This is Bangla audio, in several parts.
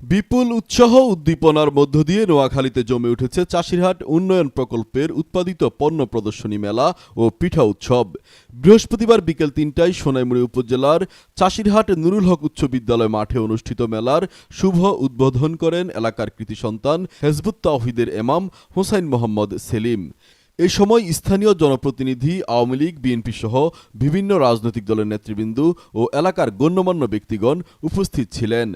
বিপুল উৎসাহ উদ্দীপনার মধ্য দিয়ে নোয়াখালীতে জমে উঠেছে চাষিরহাট উন্নয়ন প্রকল্পের উৎপাদিত পণ্য প্রদর্শনী মেলা ও পিঠা উৎসব। বৃহস্পতিবার বিকেল তিনটায় সোনাইমুড়ি উপজেলার চাষিরহাট নুরুল হক উচ্চ বিদ্যালয় মাঠে অনুষ্ঠিত মেলার শুভ উদ্বোধন করেন এলাকার কৃতি সন্তান হেজবুত তাওহিদের এমাম হোসাইন মোহাম্মদ সেলিম। এ সময় স্থানীয় জনপ্রতিনিধি, আওয়ামী লীগ, বিএনপি সহ বিভিন্ন রাজনৈতিক দলের নেতৃবৃন্দ ও এলাকার গণ্যমান্য ব্যক্তিগণ উপস্থিত ছিলেন।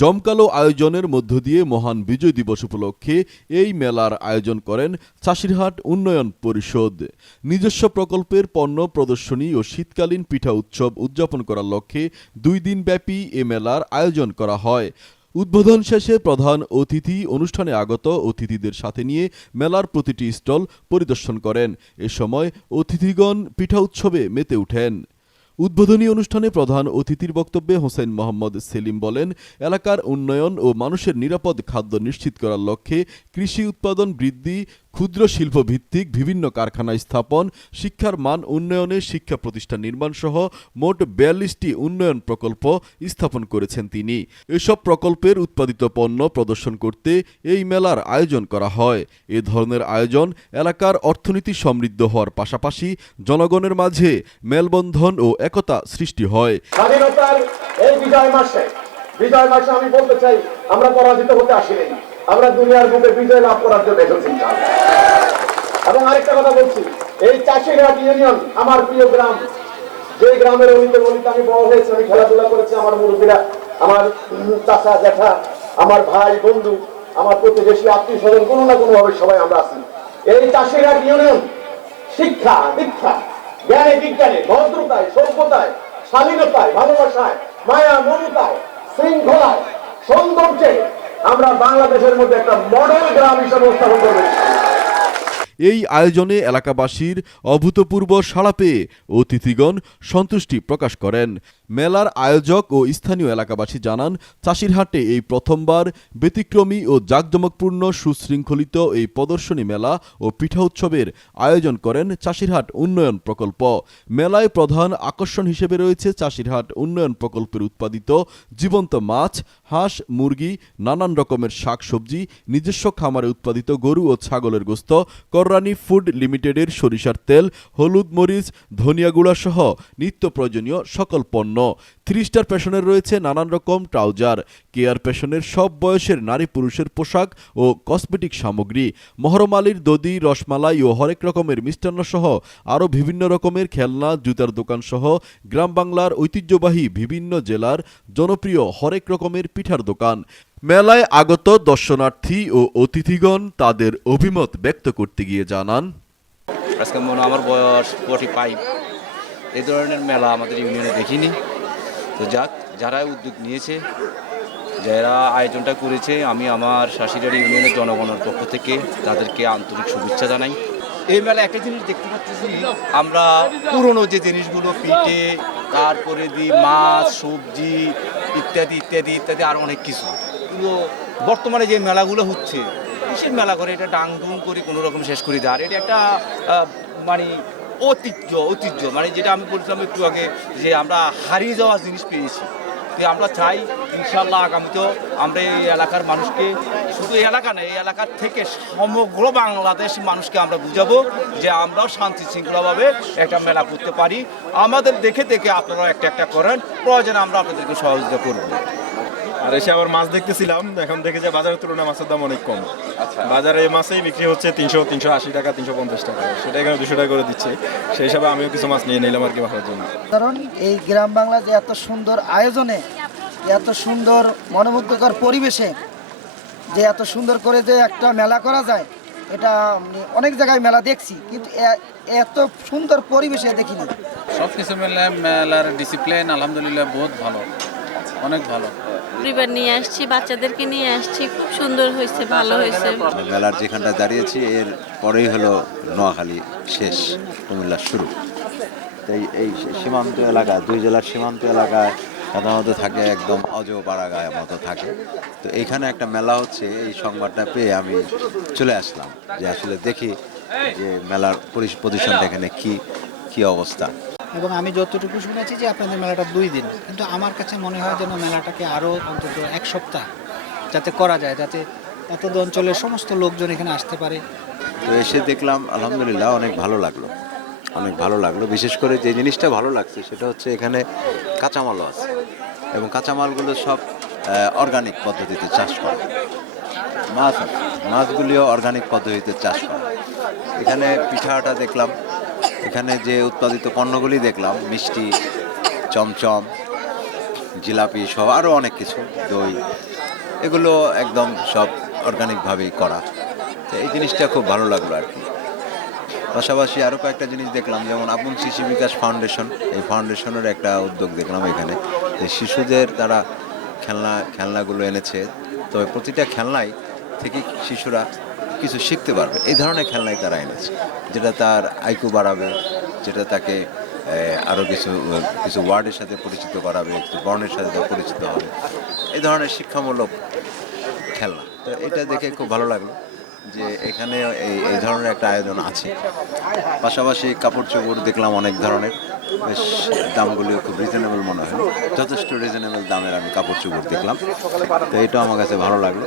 জমকালো আয়োজনের মধ্য দিয়ে মহান বিজয় দিবস উপলক্ষে এই মেলার আয়োজন করেন চাষিরহাট উন্নয়ন পরিষদ। নিজস্ব প্রকল্পের পণ্য প্রদর্শনী ও শীতকালীন পিঠা উৎসব উদযাপন করার লক্ষ্যে দুই দিনব্যাপী এ মেলার আয়োজন করা হয়। উদ্বোধন শেষে প্রধান অতিথি অনুষ্ঠানে আগত অতিথিদের সাথে নিয়ে মেলার প্রতিটি স্টল পরিদর্শন করেন। এ সময় অতিথিগণ পিঠা উৎসবে মেতে উঠেন উদ্বোধনী অনুষ্ঠানে প্রধান অতিথির বক্তব্যে হোসেন মোহাম্মদ সেলিম বলেন, এলাকার উন্নয়ন ও মানুষের নিরাপদ খাদ্য নিশ্চিত করার লক্ষ্যে কৃষি উৎপাদন বৃদ্ধি ক্ষুদ্র শিল্প ভিত্তিক বিভিন্ন কারখানা স্থাপন, শিক্ষার মান উন্নয়নে শিক্ষা প্রতিষ্ঠান নির্মাণ সহ মোট বিয়াল্লিশটি উন্নয়ন প্রকল্প স্থাপন করেছেন তিনি। এসব প্রকল্পের উৎপাদিত পণ্য প্রদর্শন করতে এই মেলার আয়োজন করা হয়। এ ধরনের আয়োজন এলাকার অর্থনীতি সমৃদ্ধ হওয়ার পাশাপাশি জনগণের মাঝে মেলবন্ধন ও একতা সৃষ্টি হয়। স্বাধীনতার এই বিজয় মাসে বিজয় মাসে আমি বলতে চাই, আমরা পরাজিত হতে আসিনি। আমরা দুনিয়ার বুকে বিজয় লাভ করার জন্য এসেছি। এবং আরেকটা কথা বলছি, এই চাষিঘাট ইউনিয়ন আমার প্রিয় গ্রাম, যে গ্রামের অলিতে গলিতে আমি বড় হয়েছি, আমি খেলাধুলা করেছি, আমার মুরব্বীরা, আমার চাচা, জ্যাঠা, আমার ভাই, বন্ধু, আমার প্রতিবেশী, আত্মীয় স্বজন, কোনো না কোনো ভাবে সবাই আমরা আছি। এই চাষিঘাট ইউনিয়ন শিক্ষা, দীক্ষা, জ্ঞানে, বিজ্ঞানে, ভদ্রতায়, সভ্যতায় স্বাধীনতায় ভালোবাসায়, মায়া, মমতায়, শৃঙ্খলায়, সৌন্দর্যে আমরা বাংলাদেশের মধ্যে একটা মডেল গ্রাম হিসেবে স্থাপন করব। এই আয়োজনে এলাকাবাসীর অভূতপূর্ব সাড়া পেয়ে অতিথিগণ সন্তুষ্টি প্রকাশ করেন। মেলার আয়োজক ও স্থানীয় এলাকাবাসী জানান চাষিরহাটে এই প্রথমবার ব্যতিক্রমী ও জাঁকজমকপূর্ণ সুশৃঙ্খলিত এই প্রদর্শনী মেলা ও পিঠা উৎসবের আয়োজন করেন চাষিরহাট উন্নয়ন প্রকল্প। মেলায় প্রধান আকর্ষণ হিসেবে রয়েছে চাষিরহাট উন্নয়ন প্রকল্পের উৎপাদিত জীবন্ত মাছ, হাঁস, মুরগি, নানান রকমের শাকসবজি, নিজস্ব খামারে উৎপাদিত গরু ও ছাগলের গোস্ত, কররানি ফুড লিমিটেডের সরিষার তেল, হলুদ মরিচ, ধনিয়া গুঁড়া সহ নিত্য প্রয়োজনীয় সকল পণ্য থ্রি স্টার ফ্যাশনের রয়েছে নানান রকম ট্রাউজার, কেয়ার ফ্যাশনের সব বয়সের নারী পুরুষের পোশাক ও কসমেটিক সামগ্রী, মহরম আলীর দদি রসমালাই ও হরেক রকমের মিষ্টান্ন সহ আরও বিভিন্ন রকমের খেলনা, জুতার দোকান সহ গ্রাম বাংলার ঐতিহ্যবাহী বিভিন্ন জেলার জনপ্রিয় হরেক রকমের পিঠার দোকান। মেলায় আগত দর্শনার্থী ও অতিথিগণ তাদের অভিমত ব্যক্ত করতে গিয়ে জানান, আজকে মনে আমার বয়স ফোর্টি ফাইভ এই ধরনের মেলা আমাদের ইউনিয়নে দেখিনি। তো যাক যারা উদ্যোগ নিয়েছে যারা আয়োজনটা করেছে আমি আমার শাশিরার ইউনিয়নের জনগণের পক্ষ থেকে তাদেরকে আন্তরিক শুভেচ্ছা জানাই। এই মেলা একটা জিনিস দেখতে পাচ্ছি আমরা পুরনো যে জিনিসগুলো পিঠে তারপরে দি মাছ সবজি ইত্যাদি ইত্যাদি ইত্যাদি আর অনেক কিছু। কিন্তু বর্তমানে যে মেলাগুলো হচ্ছে কিসের মেলা করে এটা ডাং ডুং করে কোনো রকম শেষ করে দেয়? আর এটা একটা মানে ঐতিহ্য ঐতিহ্য। মানে যেটা আমি বলছিলাম একটু আগে যে আমরা হারিয়ে যাওয়া জিনিস পেয়েছি। তো আমরা চাই ইনশাল্লাহ আগামীতেও আমরা এই এলাকার মানুষকে, শুধু এই এলাকা না, এই এলাকার থেকে সমগ্র বাংলাদেশ মানুষকে আমরা বুঝাবো যে আমরাও শান্তি শৃঙ্খলাভাবে একটা মেলা করতে পারি। আমাদের দেখে দেখে আপনারা একটা একটা করেন। প্রয়োজনে আমরা আপনাদেরকে সহযোগিতা করব। আর এসে আবার মাছ দেখতেছিলাম এখন দেখে যে বাজারের তুলনায় মাছের দাম অনেক কম। বাজারে এই মাছেই বিক্রি হচ্ছে তিনশো তিনশো আশি টাকা তিনশো পঞ্চাশ টাকা। সেটা এখানে দুশো টাকা করে দিচ্ছে। সেই হিসাবে আমিও কিছু মাছ নিয়ে নিলাম আর কি ভাবার জন্য। কারণ এই গ্রাম বাংলা যে এত সুন্দর আয়োজনে এত সুন্দর মনোমুগ্ধকর পরিবেশে যে এত সুন্দর করে যে একটা মেলা করা যায় এটা অনেক জায়গায় মেলা দেখছি কিন্তু এ- এত সুন্দর পরিবেশে দেখিনি। সব কিছু মিলে মেলার ডিসিপ্লিন আলহামদুলিল্লাহ বহুত ভালো। অনেক ভালো। পরিবার নিয়ে আসছি বাচ্চাদেরকে নিয়ে আসছি খুব সুন্দর হয়েছে ভালো হয়েছে। মেলার যেখানটা দাঁড়িয়েছি এর পরেই হলো নোয়াখালী শেষ কুমিল্লার শুরু। তাই এই সীমান্ত এলাকা দুই জেলার সীমান্ত এলাকায় সাধারণত থাকে একদম অজ পাড়াগায় মতো থাকে। তো এইখানে একটা মেলা হচ্ছে এই সংবাদটা পেয়ে আমি চলে আসলাম যে আসলে দেখি যে মেলার পজিশনটা এখানে কি কি অবস্থা। এবং আমি যতটুকু শুনেছি যে আপনাদের মেলাটা দুই দিন। কিন্তু আমার কাছে মনে হয় যেন মেলাটাকে আরও অন্তত এক সপ্তাহ যাতে করা যায়, যাতে এত অঞ্চলের সমস্ত লোকজন এখানে আসতে পারে। তো এসে দেখলাম, আলহামদুলিল্লাহ অনেক ভালো লাগল। অনেক ভালো লাগল। বিশেষ করে যে জিনিসটা ভালো লাগছে সেটা হচ্ছে এখানে কাঁচামালও আছে এবং কাঁচামালগুলো সব অর্গানিক পদ্ধতিতে চাষ করা। মাছ, মাছগুলিও অর্গানিক পদ্ধতিতে চাষ করা। এখানে পিঠাটা দেখলাম এখানে যে উৎপাদিত পণ্যগুলি দেখলাম, মিষ্টি, চমচম, জিলাপি সব আরও অনেক কিছু, দই, এগুলো একদম সব অর্গানিকভাবেই করা। তো এই জিনিসটা খুব ভালো লাগল আর কি। পাশাপাশি আরও কয়েকটা জিনিস দেখলাম, যেমন আপন শিশু বিকাশ ফাউন্ডেশন, এই ফাউন্ডেশনের একটা উদ্যোগ দেখলাম এখানে, যে শিশুদের তারা খেলনা, খেলনাগুলো এনেছে। তবে প্রতিটা খেলনাই থেকে শিশুরা কিছু শিখতে পারবে। এই ধরনের খেলনাই তারা এনেছে। যেটা তার আইকু বাড়াবে, যেটা তাকে আরও কিছু কিছু ওয়ার্ডের সাথে পরিচিত করাবে, কিছু বর্ণের সাথে পরিচিত হবে। এই ধরনের শিক্ষামূলক খেলনা। তো এটা দেখে খুব ভালো লাগল যে এখানে এই এই ধরনের একটা আয়োজন আছে। পাশাপাশি কাপড় চোপড় দেখলাম অনেক ধরনের। বেশ দামগুলিও খুব রিজনেবল মনে হয়। যথেষ্ট রিজনেবল দামের আমি কাপড় চোপড় দেখলাম। তো এটা আমার কাছে ভালো লাগল।